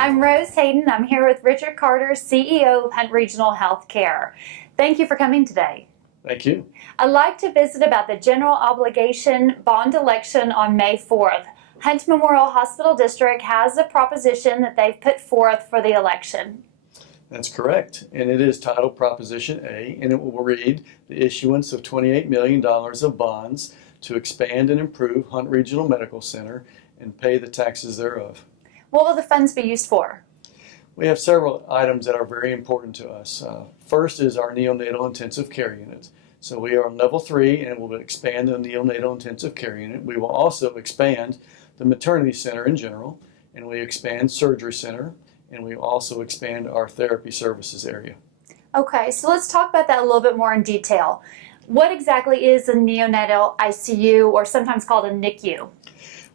I'm Rose Hayden. I'm here with Richard Carter, CEO of Hunt Regional Healthcare. Thank you for coming today. Thank you. I'd like to visit about the general obligation bond election on May 4th. Hunt Memorial Hospital District has a proposition that they've put forth for the election. That's correct. And it is titled Proposition A, and it will read the issuance of $28 million of bonds to expand and improve Hunt Regional Medical Center and pay the taxes thereof. What will the funds be used for? We have several items that are very important to us. First is our neonatal intensive care unit. So we are on level 3 and we'll expand the neonatal intensive care unit. We will also expand the maternity center in general, and we expand surgery center, and we also expand our therapy services area. Okay, so let's talk about that a little bit more in detail. What exactly is a neonatal ICU, or sometimes called a NICU?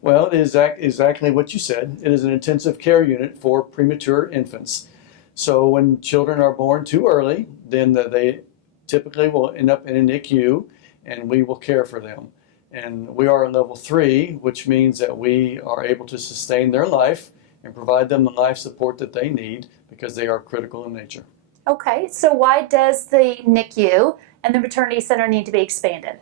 Well, it is exactly what you said. It is an intensive care unit for premature infants. So when children are born too early, then they typically will end up in a NICU, and we will care for them. And we are on level 3, which means that we are able to sustain their life and provide them the life support that they need because they are critical in nature. Okay, so why does the NICU and the maternity center need to be expanded?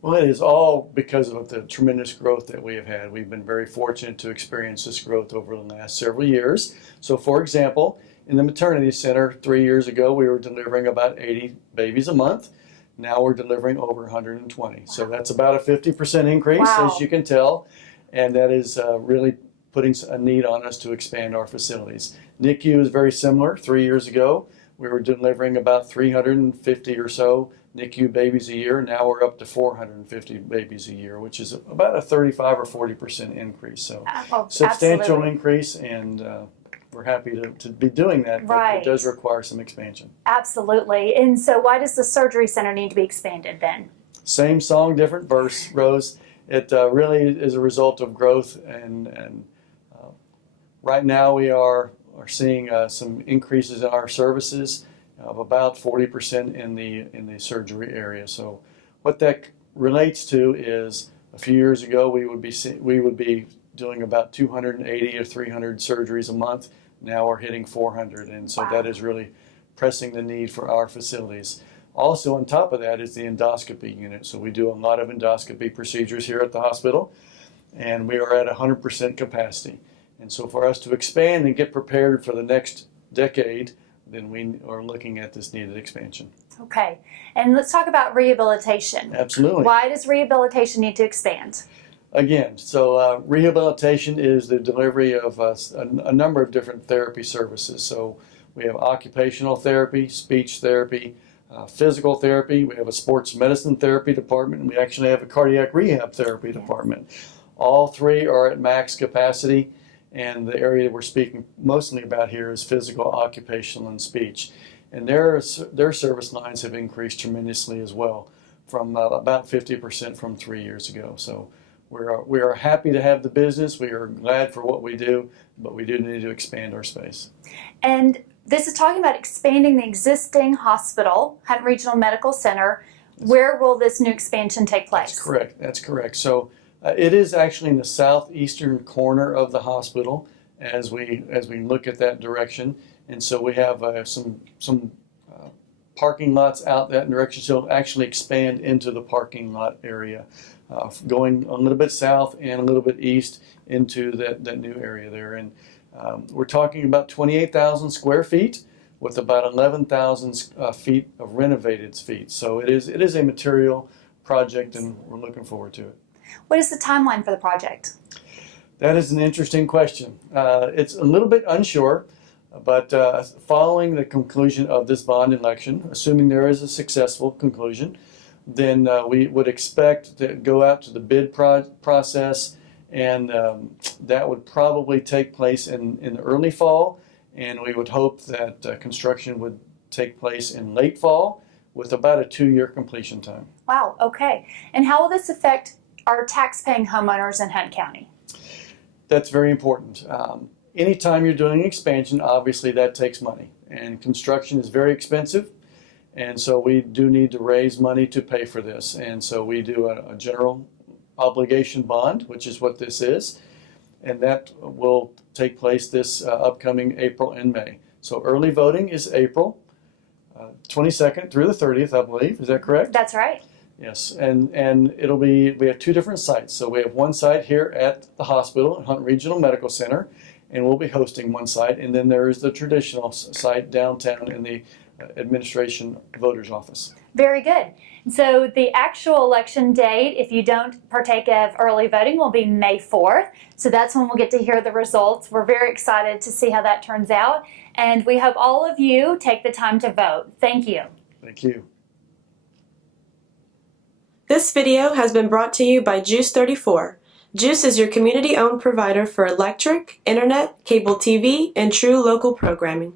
Well, it is all because of the tremendous growth that we have had. We've been very fortunate to experience this growth over the last several years. So, for example, in the maternity center 3 years ago, we were delivering about 80 babies a month. Now we're delivering over 120. Wow. So that's about a 50% increase, wow, as you can tell. And that is really putting a need on us to expand our facilities. NICU is very similar. 3 years ago, we were delivering about 350 or so NICU babies a year. Now we're up to 450 babies a year, which is about a 35 or 40% increase. So substantial absolutely. Increase, and we're happy to be doing that, but right. It does require some expansion. Absolutely. And so why does the surgery center need to be expanded then? Same song, different verse, Rose. It really is a result of growth, and right now we are seeing some increases in our services of about 40% in the surgery area. So what that relates to is a few years ago we would be doing about 280 or 300 surgeries a month. Now we're hitting 400, and so wow, that is really pressing the need for our facilities. Also on top of that is the endoscopy unit. So we do a lot of endoscopy procedures here at the hospital, and we are at 100% capacity. And so for us to expand and get prepared for the next decade, then we are looking at this needed expansion. Okay, and let's talk about rehabilitation. Absolutely. Why does rehabilitation need to expand? Again, so rehabilitation is the delivery of a number of different therapy services. So we have occupational therapy, speech therapy, physical therapy. We have a sports medicine therapy department, and we actually have a cardiac rehab therapy department. All three are at max capacity, and the area we're speaking mostly about here is physical, occupational, and speech. And their service lines have increased tremendously as well, from about 50% from 3 years ago. So we are happy to have the business. We are glad for what we do, but we do need to expand our space. And this is talking about expanding the existing hospital, Hunt Regional Medical Center. Where will this new expansion take place? That's correct. That's correct. So it is actually in the southeastern corner of the hospital as we look at that direction. And so we have some parking lots out that direction. So it'll actually expand into the parking lot area, going a little bit south and a little bit east into that new area there. And we're talking about 28,000 square feet with about 11,000 feet of renovated feet. So it is a material project, and we're looking forward to it. What is the timeline for the project? That is an interesting question. It's a little bit unsure, but following the conclusion of this bond election, assuming there is a successful conclusion, then we would expect to go out to the bid process, and that would probably take place in the early fall, and we would hope that construction would take place in late fall with about a 2-year completion time. Wow, okay. And how will this affect our tax-paying homeowners in Hunt County? That's very important. Anytime you're doing expansion, obviously that takes money, and construction is very expensive, and so we do need to raise money to pay for this. And so we do a general obligation bond, which is what this is, and that will take place this upcoming April and May. So early voting is April 22nd through the 30th, I believe. Is that correct? That's right. Yes, and it'll be, we have two different sites. So we have one site here at the hospital, Hunt Regional Medical Center, and we'll be hosting one site. And then there is the traditional site downtown in the administration voters office. Very good. So the actual election date, if you don't partake of early voting, will be May 4th. So that's when we'll get to hear the results. We're very excited to see how that turns out. And we hope all of you take the time to vote. Thank you. Thank you. This video has been brought to you by GEUS 34. GEUS is your community-owned provider for electric, internet, cable TV, and true local programming.